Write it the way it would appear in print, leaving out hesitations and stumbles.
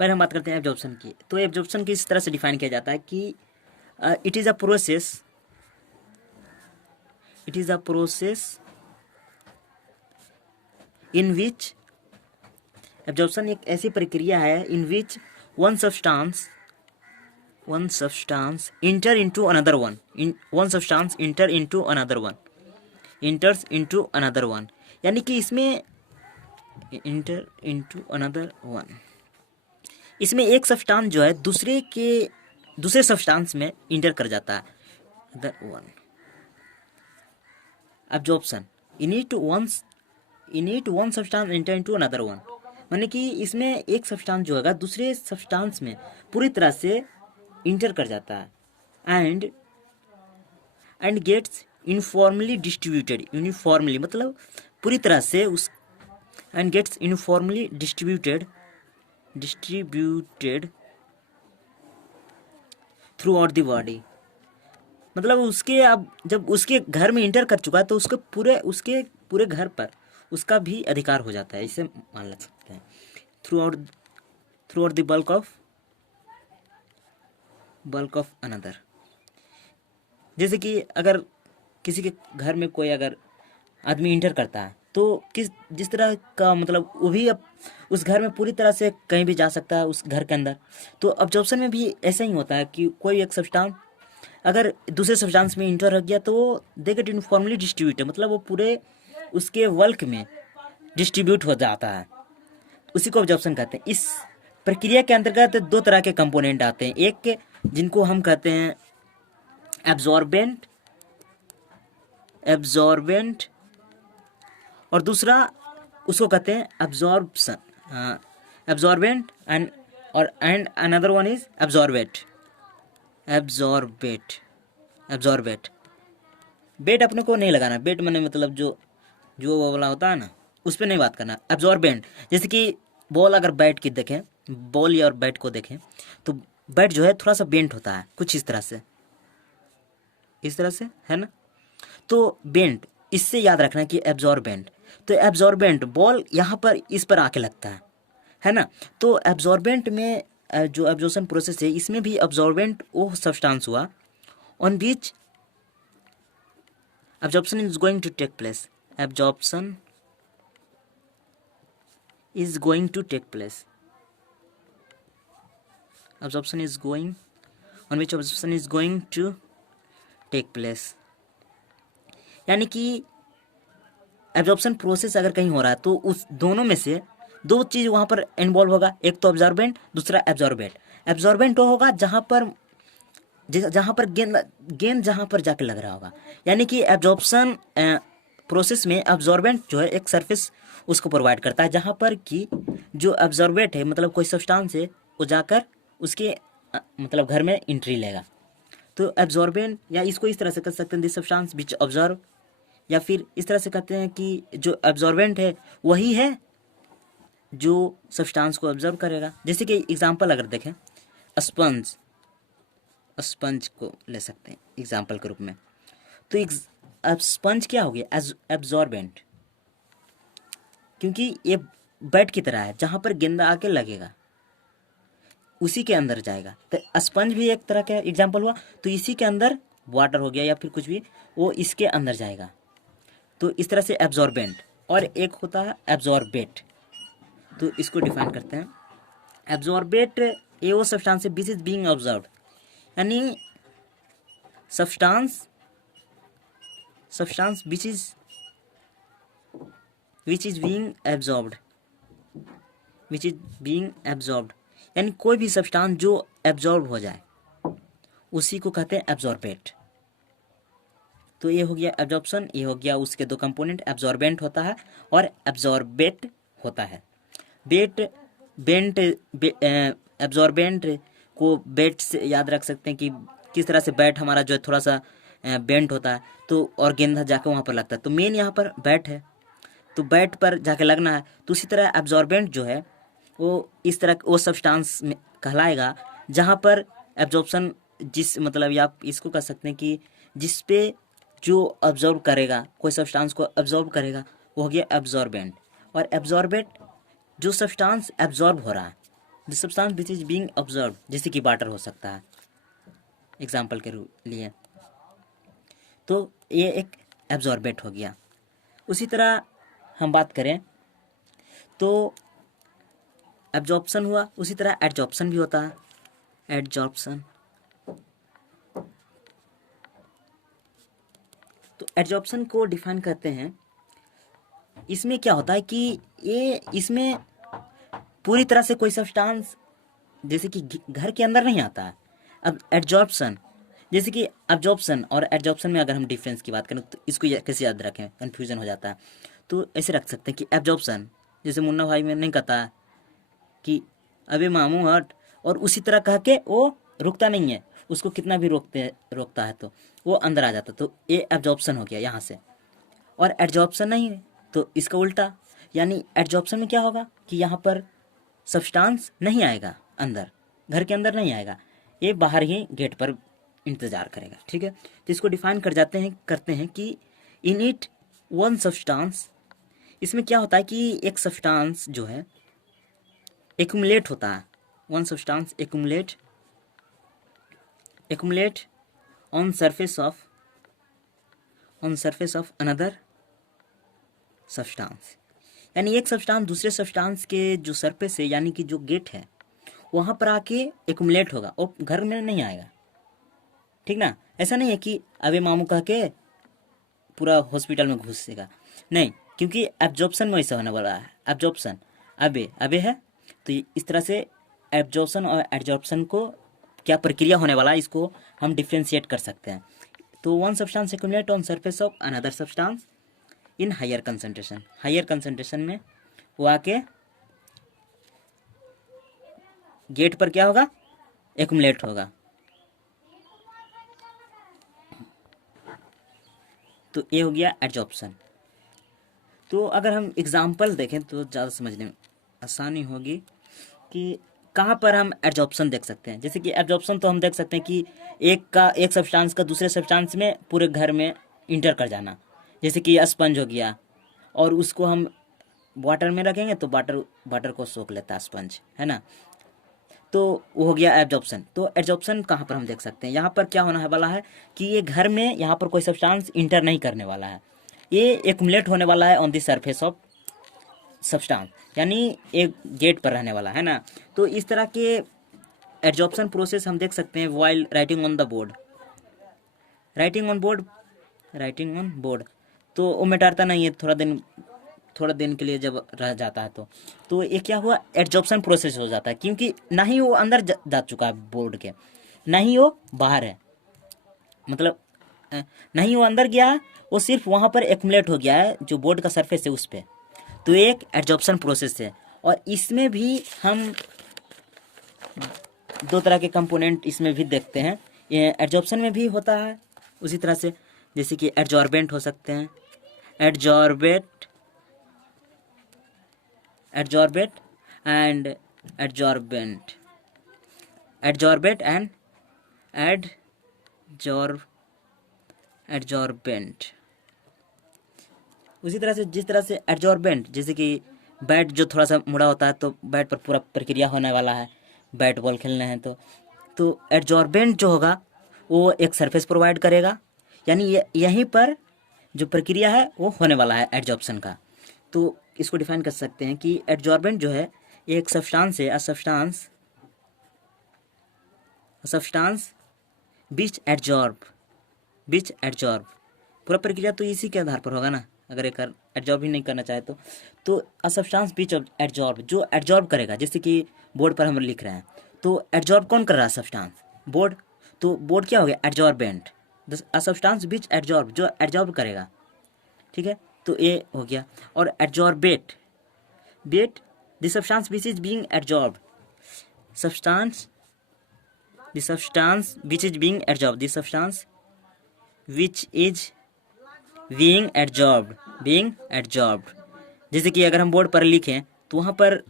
पहले हम बात करते हैं एब्जॉर्प्शन की। तो एब्जॉर्प्शन की इस तरह से डिफाइन किया जाता है कि it is a process, it is a process in which, absorption एक ऐसी प्रक्रिया है in which one substance, one substance enter into another one, in one substance enter into another one, enters into another one, यानी कि इसमें enter into another one, इसमें एक substance जो है दूसरे सब्सटेंस में इंटर कर जाता है, other one. Absorption in it one substance inter into another one, माने कि इसमें एक सब्सटेंस जो है दूसरे सब्सटेंस में पूरी तरह से इंटर कर जाता है। And gets uniformly distributed, uniformly मतलब पूरी तरह से उस, and gets uniformly distributed throughout the body, मतलब उसके अब जब उसके घर में इंटर कर चुका है तो उसके पूरे घर पर उसका भी अधिकार हो जाता है, इसे मान सकते हैं। Through out the bulk of another, जैसे कि अगर किसी के घर में कोई अगर आदमी इंटर करता है तो जिस तरह का मतलब वो भी अब उस घर में पूरी तरह से कहीं भी जा सकता है उस घर के अंदर। तो अब्जॉर्प्शन में भी ऐसा ही होता है कि कोई एक सब्सटेंस अगर दूसरे सब्सटेंस में इंटर हो गया तो वो दे गेट यूनिफॉर्मली डिस्ट्रीब्यूटेड, मतलब वो पूरे उसके वल्क में डिस्ट्रीब्यूट हो जाता है, उसी को अब्जॉर्प्शन कहते हैं। इस प्रक्रिया के अंतर्गत दो तरह के कंपोनेंट आते हैं, एक जिनको हम कहते हैं एब्जॉर्बेंट और दूसरा उसको कहते हैं absorption, absorbent and another one is absorbate. बेट अपने को नहीं लगाना, बेट मैंने मतलब जो वो वाला होता है ना, उस पर नहीं बात करना। एब्जॉर्बेंट जैसे कि बॉल अगर बैट की देखें, बॉल या और बैट को देखें तो बैट जो है थोड़ा सा बेंट होता है कुछ इस तरह से है ना। तो बेंट, इससे याद रखना कि एब्जॉर्बेंट, तो एब्जॉर्बेंट बॉल यहाँ पर इस पर आके लगता है ना। तो एब्जॉर्बेंट में जो एब्जॉर्प्शन प्रोसेस है इसमें भी एब्जॉर्बेंट वो सब्सटेंस हुआ on which absorption is going to take place, absorption is going to take place, absorption is going, on which absorption is going to take place, यानी कि एब्जॉर्प्शन प्रोसेस अगर कहीं हो रहा है तो उस दोनों में से दो चीज़ वहाँ पर इन्वॉल्व होगा, एक तो ऑब्जॉर्बेंट, दूसरा एब्जॉर्बेंट। एब्जॉर्बेंट वो होगा जहाँ पर गेंद जहाँ पर जाके लग रहा होगा, यानी कि एब्जॉर्प्शन प्रोसेस में एब्जॉर्बेंट जो है एक सरफेस उसको प्रोवाइड करता है जहाँ पर कि जो एब्जॉर्बेंट है मतलब कोई सब्सटेंस है वो जाकर उसके मतलब घर में एंट्री लेगा। तो एब्जॉर्बेंट, या इसको इस तरह से कर सकते हैं दिस सब्सटेंस विच ऑब्जर्व, या फिर इस तरह से कहते हैं कि जो एब्जॉर्बेंट है वही है जो सब्सटेंस को ऑब्जर्व करेगा। जैसे कि एग्जांपल अगर देखें, स्पंज को ले सकते हैं एग्जांपल के रूप में। तो अब स्पंज क्या हो गया, एब्जॉर्बेंट, क्योंकि ये बैट की तरह है जहाँ पर गेंदा आके लगेगा उसी के अंदर जाएगा। तो स्पंज भी एक तरह का एग्जांपल हुआ, तो इसी के अंदर वाटर हो गया या फिर कुछ भी वो इसके अंदर जाएगा। तो इस तरह से एब्जॉर्बेंट, और एक होता है एब्जॉर्बेट, तो इसको डिफाइन करते हैं। एब्जॉर्बेट ये वो सब्सटेंस है विच इज बीइंग ऑब्जर्व, यानी substance which is being absorbed, यानी कोई भी सब्सटेंस जो एब्जॉर्ब हो जाए उसी को कहते हैं एब्जॉर्बेट। तो ये हो गया एब्जॉर्प्शन, ये हो गया उसके दो कंपोनेंट, एब्जॉर्बेंट होता है और एब्जॉर्बेट होता है। एब्जॉर्बेंट को बेट से याद रख सकते हैं कि किस तरह से बैट हमारा जो है थोड़ा सा बेंट होता है तो और गेंदा जाके वहाँ पर लगता है, तो मेन यहाँ पर बैट है तो बैट पर जाके लगना है। तो उसी तरह एब्जॉर्बेंट जो है वो इस तरह वो सब्सटेंस में कहलाएगा जहाँ पर एब्जॉर्प्शन, जिस मतलब या आप इसको कह सकते हैं कि जिस पे जो ऑब्जर्व करेगा, कोई सब्सटेंस को ऑब्जर्व करेगा, वो हो गया एब्जॉर्बेंट। और एब्जॉर्बेट जो सब्सटेंस एब्जॉर्ब हो रहा है the substance which is being observe, जैसे कि वाटर हो सकता है एग्जाम्पल के लिए, तो ये एक एब्जॉर्बेट हो गया। उसी तरह हम बात करें तो एब्जॉर्प्शन हुआ, उसी तरह एडजॉर्प्शन भी होता है। एडजॉर्प्शन, तो एडजॉर्प्शन को डिफाइन करते हैं, इसमें क्या होता है कि ये इसमें पूरी तरह से कोई सब्सटेंस जैसे कि घर के अंदर नहीं आता है। अब एडजॉर्प्शन, जैसे कि एब्जॉर्प्शन और एडजॉर्प्शन में अगर हम डिफरेंस की बात करें तो इसको कैसे याद रखें, कन्फ्यूजन हो जाता है। तो ऐसे रख सकते हैं कि एब्जॉर्प्शन, जैसे मुन्ना भाई में नहीं कहता है कि अबे मामू हट, और उसी तरह कह के वो रुकता नहीं है, उसको कितना भी रोकता है तो वो अंदर आ जाता, तो ये एब्जॉर्प्शन हो गया यहाँ से। और एडजॉर्प्शन नहीं है तो इसका उल्टा, यानी एडजॉर्प्शन में क्या होगा कि यहाँ पर सब्सटेंस नहीं आएगा अंदर, घर के अंदर नहीं आएगा, ये बाहर ही गेट पर इंतज़ार करेगा। ठीक है, तो इसको डिफाइन करते हैं कि इन इट वन सब्सटेंस, इसमें क्या होता है कि एक सब्सटेंस जो है एक्युमुलेट होता है, one substance accumulate on surface of another substance, यानी एक सब्सटेंस दूसरे सब्सटेंस के जो सरफेस है, यानी कि जो गेट है वहाँ पर आके एक्युमुलेट होगा और घर में नहीं आएगा। ठीक ना, ऐसा नहीं है कि अबे मामू कह के पूरा हॉस्पिटल में घुसेगा, नहीं, क्योंकि एब्जॉर्प्शन में ऐसा होने वाला है। एब्जॉर्प्शन अबे है, तो इस तरह से एब्जॉर्प्शन और एडजॉर्प्शन को क्या प्रक्रिया होने वाला है, इसको हम डिफ्रेंशिएट कर सकते हैं। तो one substance accumulate on surface of another substance in higher concentration, higher concentration में वो आके गेट पर क्या होगा, एक्युमुलेट होगा। तो ये हो गया एडजॉर्प्शन। तो अगर हम एग्जाम्पल देखें तो ज़्यादा समझने में आसानी होगी कि कहाँ पर हम एडजॉर्प्शन देख सकते हैं। जैसे कि एडजॉर्प्शन तो हम देख सकते हैं कि एक सब्सटेंस का दूसरे सब्सटेंस में पूरे घर में इंटर कर जाना, जैसे कि स्पंज हो गया, और उसको हम वाटर में रखेंगे तो वाटर को सोख लेता है स्पंज, है ना, तो वो हो गया एब्जॉर्प्शन। तो एब्जॉर्प्शन कहाँ पर हम देख सकते हैं, यहाँ पर क्या होने वाला है कि ये घर में यहाँ पर कोई सब्सटेंस इंटर नहीं करने वाला है, ये एक्युमुलेट होने वाला है on the surface of substance, यानी एक गेट पर रहने वाला है ना। तो इस तरह के एब्जॉर्प्शन प्रोसेस हम देख सकते हैं while writing on the board, writing on board, तो वो मिटाता नहीं है थोड़ा दिन के लिए जब रह जाता है तो ये क्या हुआ, एब्जॉर्प्शन प्रोसेस हो जाता है, क्योंकि ना ही वो अंदर जा चुका है बोर्ड के, ना ही वो बाहर है, मतलब नहीं वो अंदर गया है, वो सिर्फ वहाँ पर एक्युमुलेट हो गया है जो बोर्ड का सरफेस है उस पर। तो एक एब्जॉर्प्शन प्रोसेस है, और इसमें भी हम दो तरह के कंपोनेंट इसमें भी देखते हैं, ये एब्जॉर्प्शन में भी होता है उसी तरह से, जैसे कि एडजॉर्बेंट हो सकते हैं, adsorbate and adsorbent and adsorbent. उसी तरह से जिस तरह से एडजॉर्बेंट, जैसे कि बैट जो थोड़ा सा मुड़ा होता है तो बैट पर पूरा प्रक्रिया होने वाला है, बैट बॉल खेलने हैं तो एडजॉर्बेंट जो होगा वो एक सरफेस प्रोवाइड करेगा, यानी यहीं पर जो प्रक्रिया है वो होने वाला है एडजॉर्प्शन का। तो इसको डिफाइन कर सकते हैं कि एडजॉर्बेंट जो है एक सब्सटेंस है, सब्सटेंस बीच एडजॉर्ब, पूरा प्रक्रिया तो इसी के आधार पर होगा ना, अगर एक एडजॉर्ब ही नहीं करना चाहे तो अ सब्सटेंस बीच एडजॉर्ब, जो एडजॉर्ब करेगा, जैसे कि बोर्ड पर हम लिख रहे हैं तो एडजॉर्ब कौन कर रहा है, सब्सटेंस, बोर्ड, तो बोर्ड क्या हो गया, adsorbent, a substance beach adsorb, जो एडजॉर्ब करेगा। ठीक है, तो ये हो गया। और adsorbate the substance which is being adsorb, substance which is being absorbed, the substance which is being absorbed। जैसे कि अगर हम बोर्ड पर लिखें तो वहाँ पर